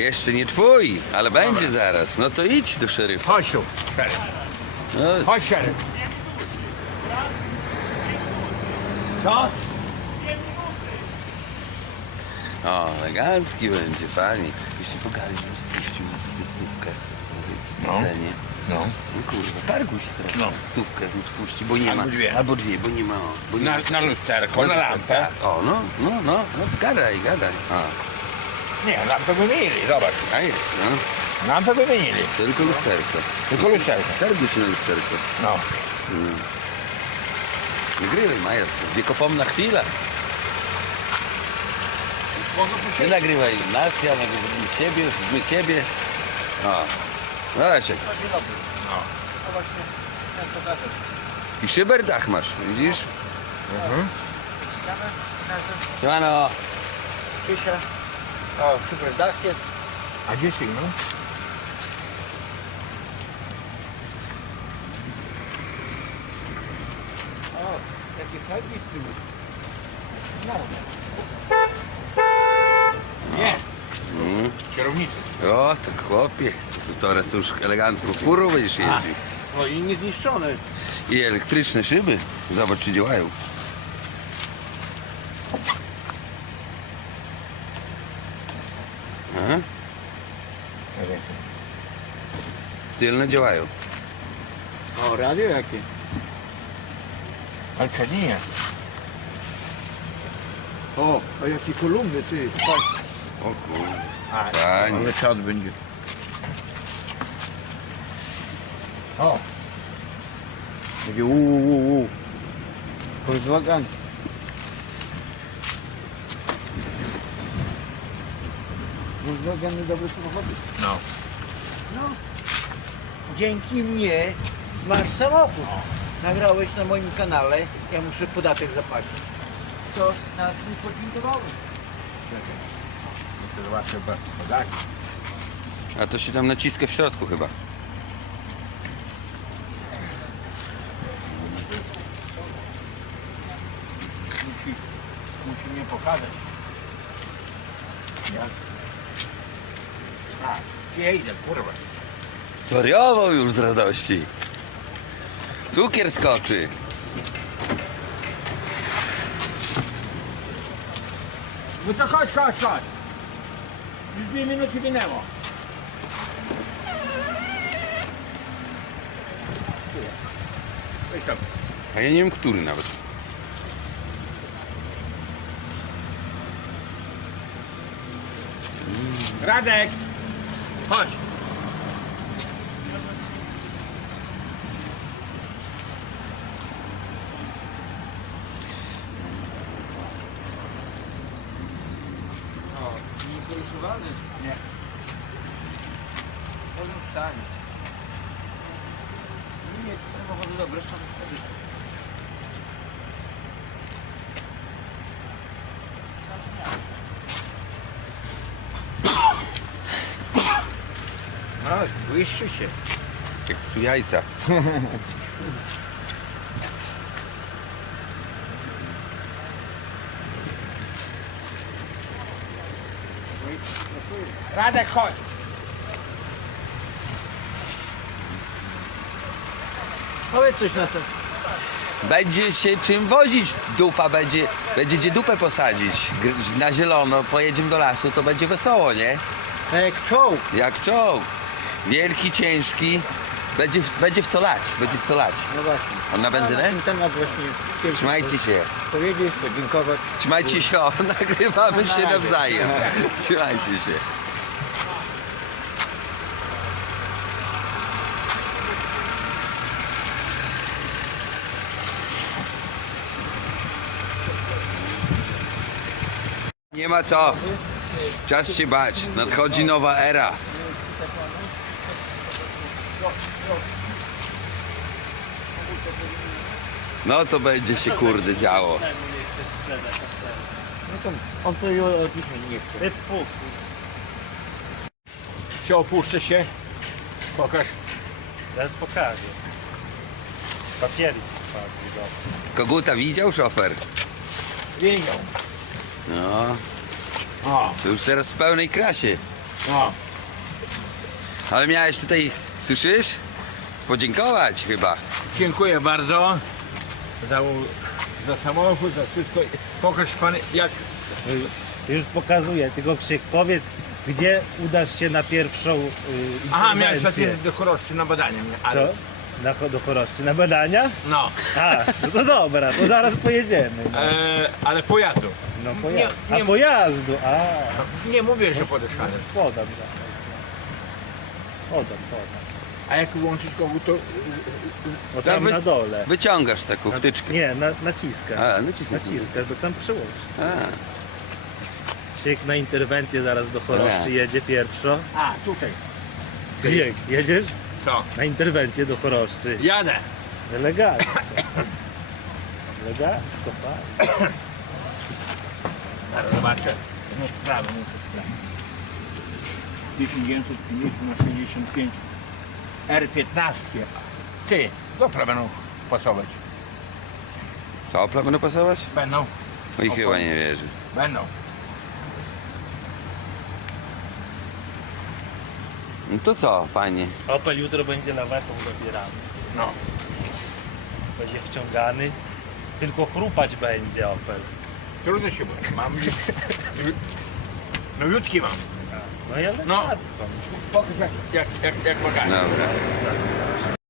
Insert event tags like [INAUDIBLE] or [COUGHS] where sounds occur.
Jeszcze nie twój, ale będzie zaraz. No to idź do szeryfa. Chodź tu, szeryf. No, Chodź, szeryf. Co? o, elegancki będzie, pani. Jeszcze pokażę, że spuścił stówkę. Powiedz, No. cenie. No. No kurwa, targuj się teraz. No. Stówkę mi spuści, bo nie Albo ma. dwie. Albo dwie, bo nie ma. o, Bo nie Na, ma. na lusterko, na lampę. Tak. O, no, no, no, no, gadaj, gadaj. A, Nie, lampę wymienili, zobacz. a jest, no. Lampę wymienili. Tylko lusterko. Tylko lusterko. Się na lusterko. No. Nagrywaj, Majer. Wiekopomna chwila. Ty nagrywaj nas, ja nagrywam ciebie, my ciebie. O, zobaczcie. I szyberdach masz, widzisz? Siemano. Krzysia. O, super dach jest. A gdzie sygnał? O, jaki fajny tył. No. Nie. Mm. Kierownicy. O, tak chłopie. To teraz to już elegancko furą będziesz jeździł. No i niezniszczone. I elektryczne szyby. Zobacz, czy działają. Tylne działają. O, radio jakie? Nie. O, a jakie kolumny, ty. Patrz. O kurde. A, Fajnie. ale czad będzie. O, Będzie uuu, uuu, uuu. Volkswagen. Volkswagen dobre samochody. no. No. Dzięki mnie masz samochód. Nagrałeś na moim kanale, ja muszę podatek zapłacić. To nas mi podziękowałem. To zobaczę, tak. A to się tam naciska w środku chyba. Musi, musi mnie pokazać. Jak? Tak, gdzie idę, kurwa. Zwariował już z radości. Cukier skoczy. No to chodź, chodź, chodź. Już dwie minuty minęło. Weź tam. A ja nie wiem, który nawet. Radek! Chodź. Nieporyszowany? Nie. Może wstanie. Nie, to samochody dobre są. No, błyszczy się. Jak tu jajca. [LAUGHS] Radek, chodź. Powiedz coś na to. Będzie się czym wozić dupa, będzie, będzie gdzie dupę posadzić. Gr- Na zielono pojedziemy do lasu, to będzie wesoło, nie? Tak jak czołg. Jak czołg. Wielki, ciężki. Będzie, w- będzie w co lać, będzie w co lać. No właśnie. On na benzynę? Na ten temat właśnie chcieliśmy Trzymajcie się. powiedzieć, podziękować. Trzymajcie się, o, [LAUGHS] nagrywamy się nawzajem. Trzymajcie się. Nie ma co. Czas się bać. Nadchodzi nowa era. No to będzie się kurde działo. No to on to nie chce. Się opuszczę się. Pokaż. Teraz pokażę. Papiery. Koguta widział szofer? Wiedział. No, O, to już teraz w pełnej krasie. O, Ale miałeś tutaj, słyszysz? Podziękować chyba. dziękuję bardzo za, za samochód, za wszystko. Pokaż pan jak Już pokazuję, tylko Krzyk, powiedz, gdzie udasz się na pierwszą y, Aha, interwencję? stację do choroszczy na badanie mnie, ale... Co? Na, cho- do choroszczy, na badania? No, A, no to dobra, to zaraz pojedziemy. No, e, ale pojazdu. no pojazdu. nie- nie- A pojazdu, a, Nie mówię, że podeszany. podam zaraz. Podam, podam. A jak wyłączyć kogut, to... O tam wy- na dole. Wyciągasz taką wtyczkę. Nie, na, naciskasz. A, naciskasz. Naciskasz, bo tam przełączysz. A, Siek na interwencję zaraz do choroszczy Tak. jedzie pierwszo. A, tutaj. Siek, jedziesz Co? na interwencję do choroszczy. Jadę. Elegancko. [COUGHS] Elegancko. [COUGHS] Zaraz zobaczę. No sprawę, no to sprawę. 1950 na 65 R15. Ty, dobra będą pasować. Sopla będą pasować? Będą, Oj, chyba nie wierzy. będą. No to co, panie? Opel jutro będzie lawetą zabierany. No. Będzie wciągany. Tylko chrupać będzie Opel. Trudno się boję. Mam. [LAUGHS] Nowiutki mam. No i elegancko. Pokaż jak, jak, jak, jak bagaż. Dobra.